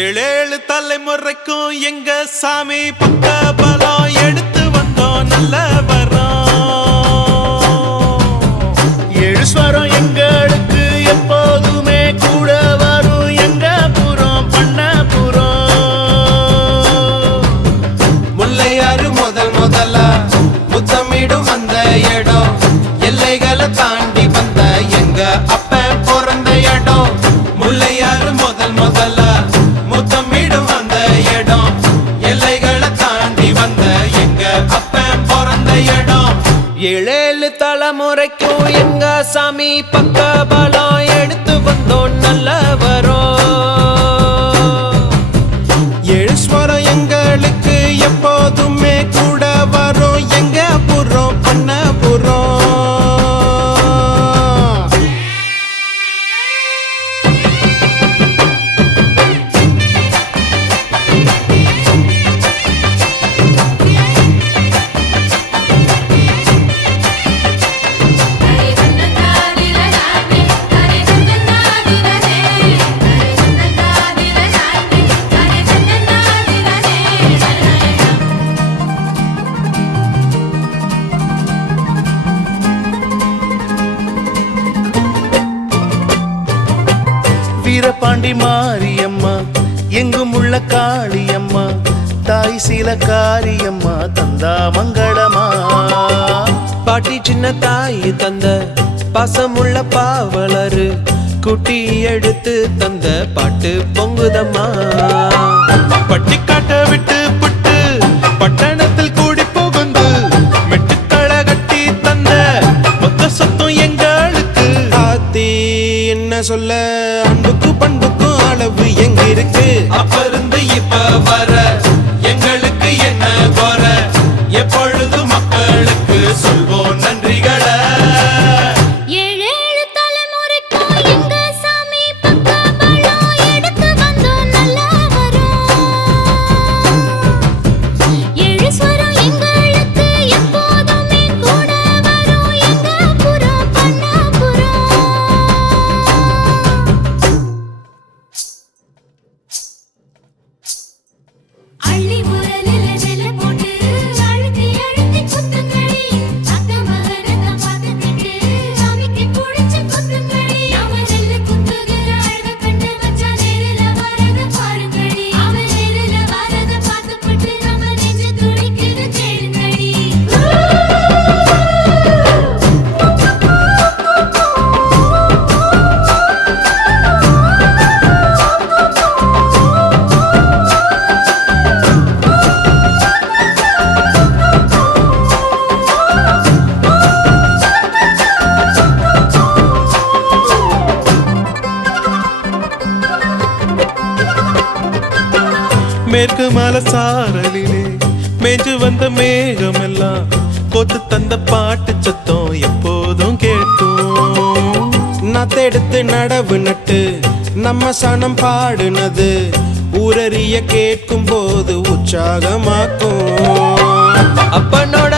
ஏழேழு தலைமுறைக்கும் எங்க சாமி பக்க பலம் எடுத்து வந்தோம் நல்ல வரோம். ஏழு ஸ்வரம் எங்களுக்கு எப்போதுமே கூட வரும் எங்க புறம் பண்ண புறம். முல்லையாறு முதலா முத்தமிடும் அந்த இடம் எல்லைகளை தாண்டி வந்த எங்க அப்ப பிறந்த இடம். முல்லையாறு முதலா முத்தமிடும் அந்த இடம் எல்லைகளை தாண்டி வந்த எங்க அப்ப பிறந்த இடம். ஏழேழு தலைமுறைக்கும் எங்க சாமி பக்க பலம் எடுத்து வந்தோம் நல்ல வரோம். ஏழு ஸ்வரம் எங்களுக்கு எப்போதுமே கூட வரும் எங்க புறம் பண்ண புறம். வீரபாண்டி மாரியம்மா எங்கும் உள்ள காளியம்மா தாய் சீல காரியம்மா தந்தா மங்களமா. பாட்டி சின்ன தாய் தந்த பாசமுள்ள பாவலரு குட்டி எடுத்து தந்த பாட்டு பொங்குதம்மா. பட்டி காட்ட விட்டு புட்டு பட்டணத்தில் கூடி புகுந்து மெட்டுக்கள கட்டி தந்த மொத்த சொத்தம் எங்களுக்கு. ஆத்தி என்ன சொல்ல அன்புக்கு பண்புக்கும் அளவு எங்க இருக்கு. அப்ப இருந்து இப்ப வர எங்களுக்கு என்ன குற எப்பொழுது மக்களுக்கு சொல்வோம் நன்றிகளை. ஏழேழு தலைமுறைக்கும் எங்க சாமி பக்க பலம் எடுத்து வந்தோம் நல்ல வரோம். ஏழு ஸ்வரம் எங்களுக்கு எப்போதுமே கூட வரும் எங்க புறம் பண்ண புறம். அள்ளி உரலில நெல்ல போட்டு அழுத்தி அழுத்தி குத்துங்கடி. அத்த மகனத்த பார்த்துக்கிட்டு சாமிக்கு புடிச்சு குத்துங்கடி. அவன் நெல்லு குத்துகிற அழக கண்டு மச்சான் நேரில வரத பாருங்கடி. அவன் நேரில வரத பார்த்துக்கிட்டு நம்ம நெஞ்சு துடிக்குது கேளுங்கடி. மேற்கு மலை சாரலிலே மேஞ்சு வந்த மேகம் எல்லாம் கொத்து தந்த பாட்டு சத்தம் எப்போதும் கேட்கும். நத்தெடுத்து நடவு நட்டு நம்ம சனம் பாடுனது ஊரறிய கேட்கும் போது உற்சாகமாக்கும். அப்பனோட